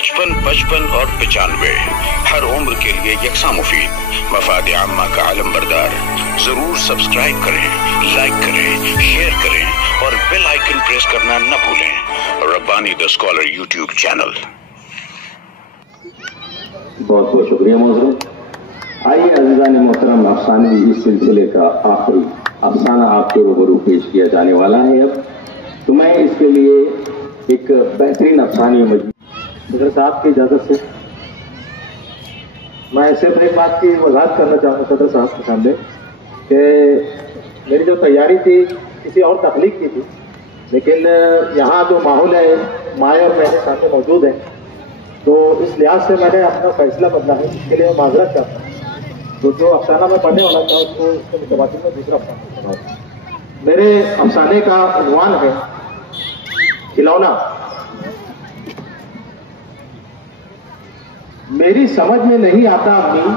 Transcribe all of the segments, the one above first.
55 55 और 95 हर उम्र के लिए यकसा मुफीद, मफाद आम्मा का आलम बरदार। जरूर सब्सक्राइब करें, लाइक करें, शेयर करें और बेल आइकन प्रेस करना न भूलें। Rabbani the scholar YouTube channel. बहुत बहुत शुक्रिया मोहतरम। आइए अज़ीज़ान मोहतरम, अफसानवी इस सिलसिले का आखिरी अफसाना आपके रूबरू पेश किया जाने वाला है। अब तो मैं इसके लिए एक बेहतरीन अफसानी सदर साहब की इजाज़त से मैं सिर्फ एक बात की वजाहत करना चाहूँगा सदर साहब के सामने कि मेरी जो तैयारी थी किसी और तख्लीक की थी, लेकिन यहाँ जो माहौल है माए और मेरे सामने मौजूद है, तो इस लिहाज से मैंने अपना फैसला बदला है। इसके लिए माजरत करता हूँ। तो जो अफसाना मैं पढ़ने वाला था उसको उसके मुताबिक में दूसरा अफसाना सुनाऊँ। मेरे अफसाने का उन्वान है खिलौना। मेरी समझ में नहीं आता अम्मी,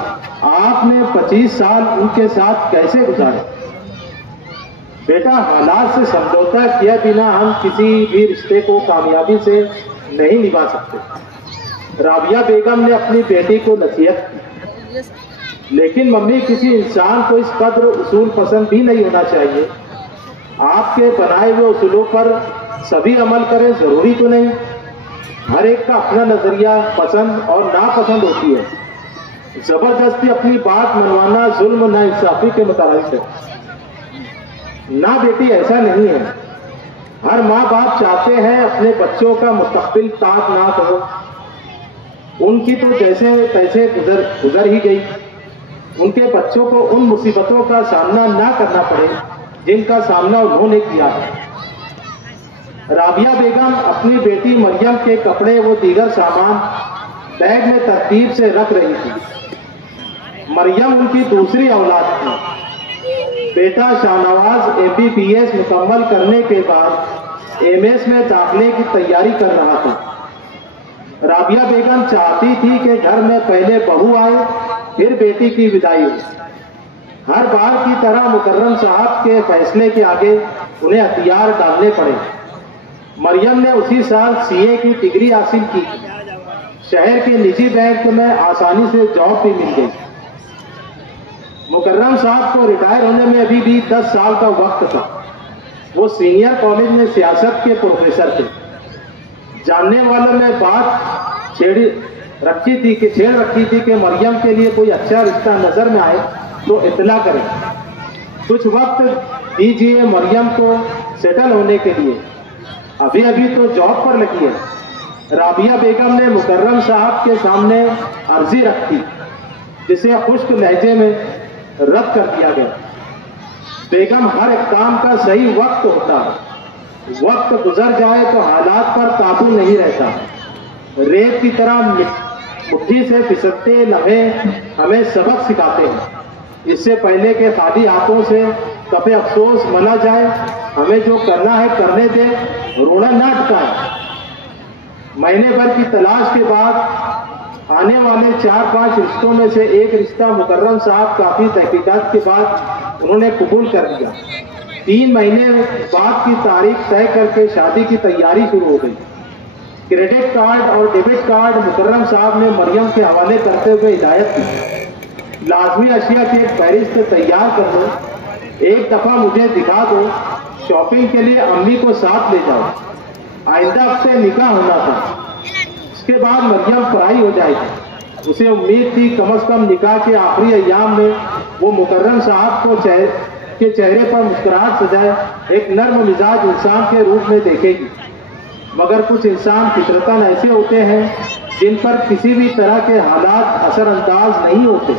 आपने 25 साल उनके साथ कैसे गुजारे? बेटा, हालात से समझौता किए बिना हम किसी भी रिश्ते को कामयाबी से नहीं निभा सकते। राबिया बेगम ने अपनी बेटी को नसीहत की, लेकिन मम्मी किसी इंसान को इस कदर उसूल पसंद भी नहीं होना चाहिए। आपके बनाए हुए उसूलों पर सभी अमल करें जरूरी तो नहीं। हर एक का अपना नजरिया, पसंद और नापसंद होती है। जबरदस्ती अपनी बात मनवाना जुल्म ना इंसाफी के मुताबिक है। ना बेटी, ऐसा नहीं है। हर माँ बाप चाहते हैं अपने बच्चों का मुस्तकबिल ताकनाक हो। उनकी तो जैसे तैसे गुजर ही गई। उनके बच्चों को उन मुसीबतों का सामना ना करना पड़े जिनका सामना उन्होंने किया है। राबिया बेगम अपनी बेटी मरियम के कपड़े व दीगर सामान बैग में तरतीब से रख रही थी। मरियम उनकी दूसरी औलाद थी। बेटा शाहनवाज MBBS मुकम्मल करने के बाद MS में दाखिले की तैयारी कर रहा था। राबिया बेगम चाहती थी कि घर में पहले बहू आए, फिर बेटी की विदाई हो। हर बार की तरह मुकर्रम साहब के फैसले के आगे उन्हें हथियार डालने पड़े। मरियम ने उसी साल CA की डिग्री हासिल की। शहर के निजी बैंक में आसानी से जॉब भी मिल गई। मुकर्रम साहब को रिटायर होने में अभी भी 10 साल का वक्त था। वो सीनियर कॉलेज में सियासत के प्रोफेसर थे। जानने वालों में बात छेड़ रखी थी कि मरियम के लिए कोई अच्छा रिश्ता नजर में आए तो इत्तला करें। कुछ वक्त दीजिए मरियम को सेटल होने के लिए, अभी तो जॉब पर लगी है। राबिया बेगम ने मुकर्रम साहब के सामने अर्जी रखी, जिसे खुश्क लहजे में रद्द कर दिया गया। बेगम, हर इक़दाम का सही वक्त होता है। वक्त गुजर जाए तो हालात पर काबू नहीं रहता। रेत की तरह मुट्ठी से फिसलते लम्हे हमें सबक सिखाते हैं। इससे पहले के खाली हाथों से कभी अफसोस मना जाए, हमें जो करना है करने दे, रोना ना अटकाए। महीने भर की तलाश के बाद आने वाले 4-5 रिश्तों में से एक रिश्ता मुकर्रम साहब काफी तहकीकात के बाद उन्होंने कबूल कर लिया। 3 महीने बाद की तारीख तय करके शादी की तैयारी शुरू हो गई। क्रेडिट कार्ड और डेबिट कार्ड मुकर्रम साहब ने मरियम के हवाले करते हुए हिदायत की, लाजमी अशिया की एक फहरिस्त तैयार कर दो, एक दफा मुझे दिखा दो, शॉपिंग के लिए अम्मी को साथ ले जाओ। आइंदा हफ्ते निकाह होना था। इसके बाद मरियम पराई हो जाएगी। उसे उम्मीद थी कम से कम निकाह के आखिरी अय्याम में वो मुकर्रम साहब को के चेहरे पर मुस्कुराहट सजाए एक नर्म मिजाज इंसान के रूप में देखेगी। मगर कुछ इंसान फितरतन ऐसे होते हैं जिन पर किसी भी तरह के हालात असरअंदाज नहीं होते।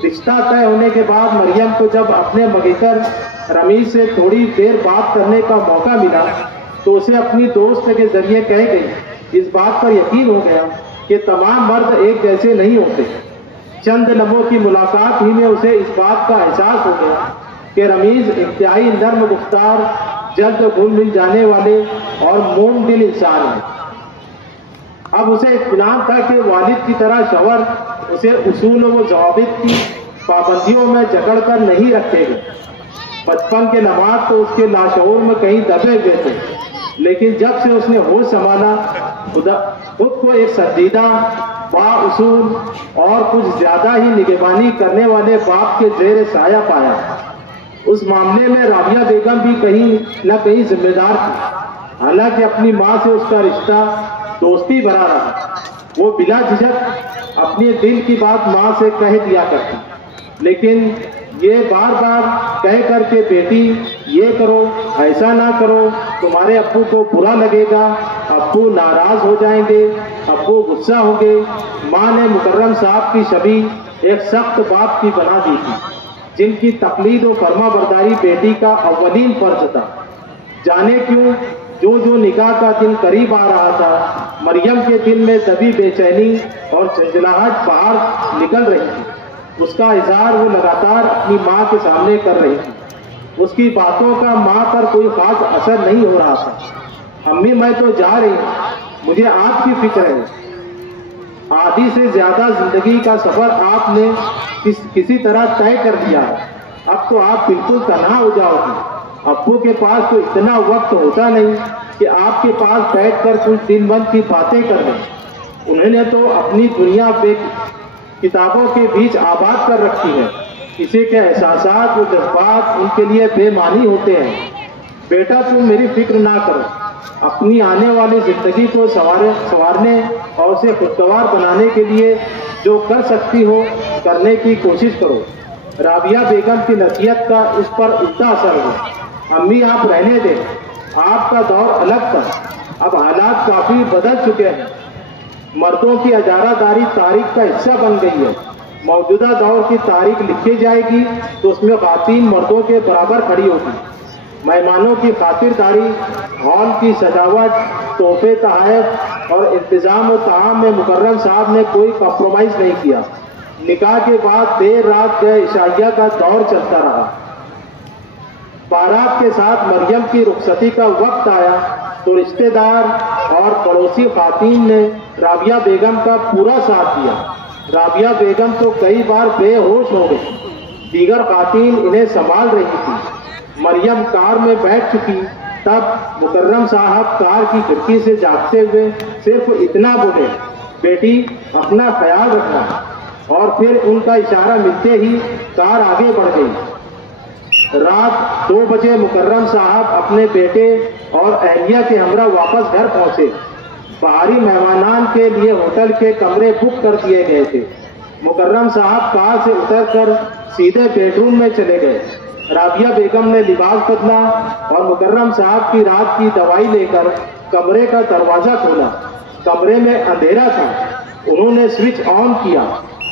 रिश्ता तय होने के बाद मरियम को जब अपने मगेतर रमीज से थोड़ी देर बात करने का मौका मिला तो उसे अपनी दोस्त के जरिए कह गई। इस बात पर यकीन हो गया कि तमाम मर्द एक जैसे नहीं होते। चंद लम्हों की मुलाकात ही में उसे इस बात का एहसास हो गया कि रमीज इंतहाई नर्म गुफ्तार, जल्द घुल मिल जाने वाले और मोम दिल इंसान है। अब उसे इत्मीनान था कि वालिद की तरह शौहर उसे उसूल व ज़वाबित की पाबंदियों में जकड़ कर नहीं रखेगा। बचपन के लम्हात तो उसके लाशऊर में कहीं दबे हुए थे, लेकिन जब से उसने होश संभाला خود کو ایک سنجیدہ بااصول اور کچھ زیادہ ہی نگہبانی کرنے والے باپ کے زیر سایہ پایا۔ اس معاملے میں رابعہ بیگم بھی کہیں نہ کہیں ذمہ دار تھی، حالانکہ اپنی ماں سے اس کا رشتہ دوستی بھرا رہا۔ وہ بلا جھجک اپنے دل کی بات ماں سے کہہ دیا کرتی، لیکن یہ بار بار کہہ کر کے بیٹی یہ کرو، ایسا نہ کرو، تمہارے ابو کو برا لگے گا، ابو ناراض ہو جائیں گے، ابو غصہ ہوں گے۔ ماں نے مکرم صاحب کی شبیہ ایک سخت باپ کی بنا دی تھی، جن کی تقلید و فرما برداری بیٹی کا اولین فرض تھا۔ جانے کیوں جو نکاح کا دن قریب آ رہا تھا، مریم کے دل میں دبی بے چینی اور جھنجھلاہٹ باہر نکل رہی تھی۔ اس کا اظہار وہ لگاتار اپنی ماں کے سامنے کر رہی تھی۔ اس کی باتوں کا ماں پر کوئی خاص اثر نہیں ہو رہا تھا۔ امی میں تو جا رہی ہوں، مجھے آپ کی فکر ہے۔ آدھی سے زیادہ زندگی کا سفر آپ نے کسی طرح طے کر لیا ہے، اب تو آپ بالکل تنہا ہو جاؤ گی۔ ابو کے پاس تو اتنا وقت ہوتا نہیں کہ آپ کے پاس بیٹھ کر کچھ دن بند کی باتیں کر لیں۔ انہوں نے تو اپنی دنیا پہ کتابوں کے بیچ آباد کر رکھی ہے۔ کسی کے احساسات و جذبات ان کے لیے بے معنی ہوتے ہیں۔ بیٹا تم میری فکر نہ کرو، اپنی آنے والی زندگی کو سنوارنے اور اسے خوشگوار بنانے کے لیے جو کر سکتی ہو کرنے کی کوشش کرو۔ رابعہ بیگم کی نصیحت کا اس پر الٹا اثر ہوا۔ امی آپ رہنے دیں، آپ کا دور الگ تھا، اب حالات کافی بدل چکے ہیں۔ مردوں کی اجارہ داری تاریخ کا حصہ بن گئی ہے۔ موجودہ دور کی تاریخ لکھی جائے گی تو اس میں خواتین مردوں کے برابر کھڑی ہوگی۔ مہمانوں کی خاطرداری، ہال کی سجاوٹ، تحفے تحائف اور انتظام و طعام میں مکرم صاحب نے کوئی کمپرومائز نہیں کیا۔ نکاح کے بعد دیر رات گئے عشائیہ کا دور چلتا رہا۔ بارات کے ساتھ مریم کی رخصتی کا وقت آیا تو رشتہ دار اور پڑوسی خواتین نے رابعہ بیگم کا پورا ساتھ دیا۔ رابعہ بیگم تو کئی بار بے ہوش ہو گئی، دیگر خواتین انہیں سنبھال رہی تھی۔ مریم کار میں بیٹھ چکی، تب مکرم صاحب کار کی کھڑکی سے جھانکتے ہوئے صرف اتنا بولے، بیٹی اپنا خیال رکھنا، اور پھر ان کا اشارہ ملتے ہی کار آگے بڑھ گئی۔ رات 2 بجے مکرم صاحب اپنے بیٹے اور اہلیہ کے ہمراہ واپس گھر پہنچے۔ باہری مہمانان کے لیے ہوٹل کے کمرے بک کر دیے گئے تھے۔ مکرم صاحب کار سے اتر کر سیدھے بیڈ روم میں چلے گئے۔ رابعہ بیگم نے لباس بدلا اور مکرم صاحب کی رات کی دوائی لے کر کمرے کا دروازہ کھولا۔ کمرے میں اندھیرا تھا۔ انہوں نے سوئچ آن کیا۔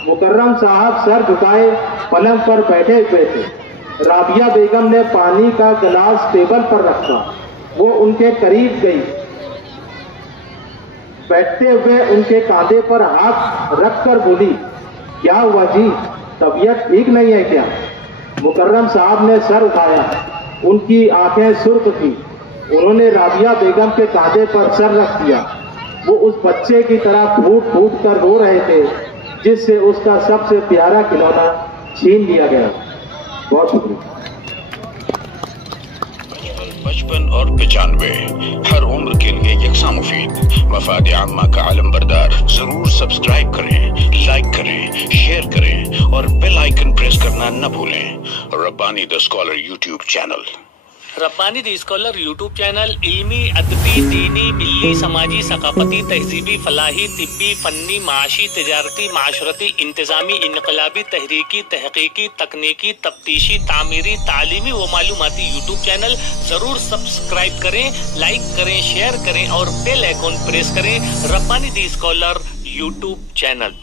مکرم صاحب سر جھکائے پلنگ پر بیٹھے ہوئے تھے۔ رابعہ بیگم نے پانی کا گلاس ٹیبل پر رکھا۔ وہ ان کے قریب گئی، بیٹھتے ہوئے ان کے کاندھے پر ہاتھ رکھ کر بولی، کیا ہوا جی، طبیعت ٹھیک نہیں ہے کیا؟ مکرم صاحب نے سر اٹھایا، ان کی آنکھیں سرخ تھیں۔ انہوں نے رابعہ بیگم کے کاندھے پر سر رکھ دیا۔ وہ اس بچے کی طرح پھوٹ پھوٹ کر رو رہے تھے جس سے اس کا سب سے پیارا کھلونا چھین لیا گیا۔ بہت شکریہ۔ 55 اور 95 ہر عمر کے لیے یکساں مفید، مفاد عامہ کا علم بردار۔ ضرور سبسکرائب کریں، لائک کریں، شیئر کریں اور بیل آئیکن پریس کرنا نہ بھولیں۔ ربانی دی اسکالر یوٹیوب چینل۔ ربانی دی اسکالر یوٹیوب چینل علمی، ادبی، دینی، ملی، سماجی، ثقافتی، تہذیبی، فلاحی، طبی، فنی، معاشی، تجارتی، معاشرتی، انتظامی، انقلابی، تحریکی، تحقیقی، تکنیکی، تفتیشی، تعمیری، تعلیمی و معلوماتی یوٹیوب چینل۔ ضرور سبسکرائب کریں، لائک کریں، شیئر کریں اور بیل آئیکن پریس کریں۔ ربانی دی اسکالر یوٹیوب چینل۔